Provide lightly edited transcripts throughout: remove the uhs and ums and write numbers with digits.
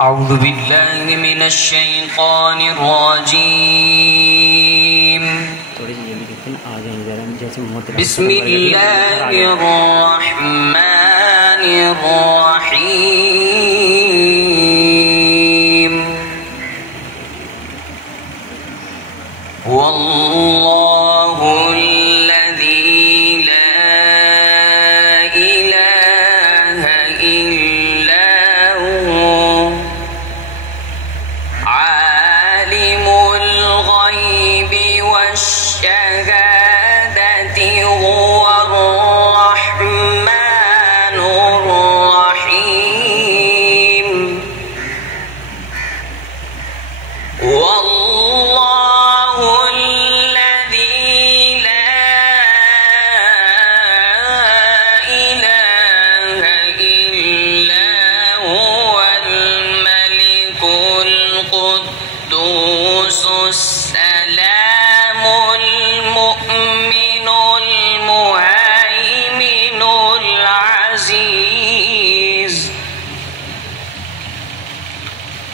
أعوذ بالله من الشيطان الرجيم. بسم الله الرحمن الرحيم. والله الذي لا إله إلا هو عالم الغيب والشهادة هو الرحمن الرحيم. والله الذي لا إله إلا هو الملك القدوس السلام المؤمن المهيمن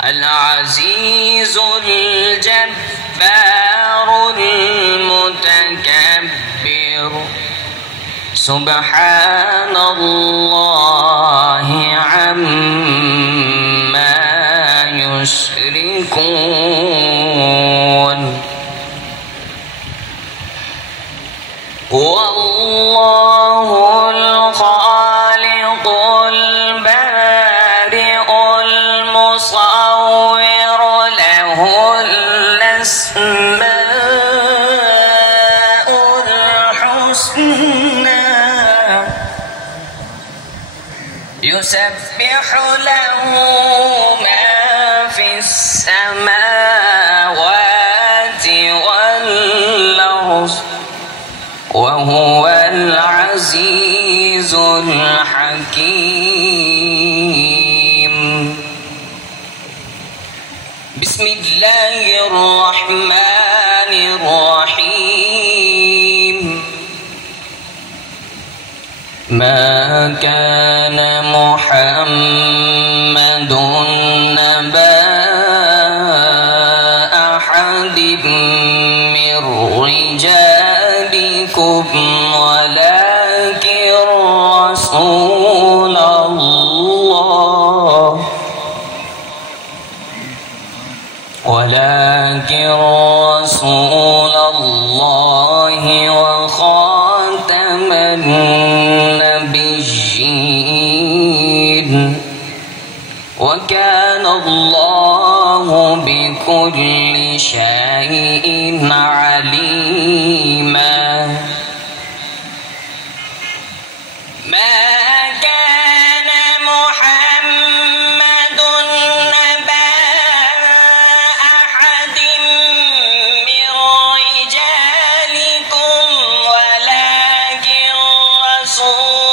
العزيز الجبار المتكبر. سبحان الله عما يشركون. والله الخالق البارئ المصور له الأسماء الحسنى يسبح له ما في السماوات والأرض وهو العزيز الحكيم. بسم الله الرحمن الرحيم. ما كان محمد نبا أحد من رجالكم ولكن رسول الله وخاتم النبيين وكان الله بكل شيء عليما. رسول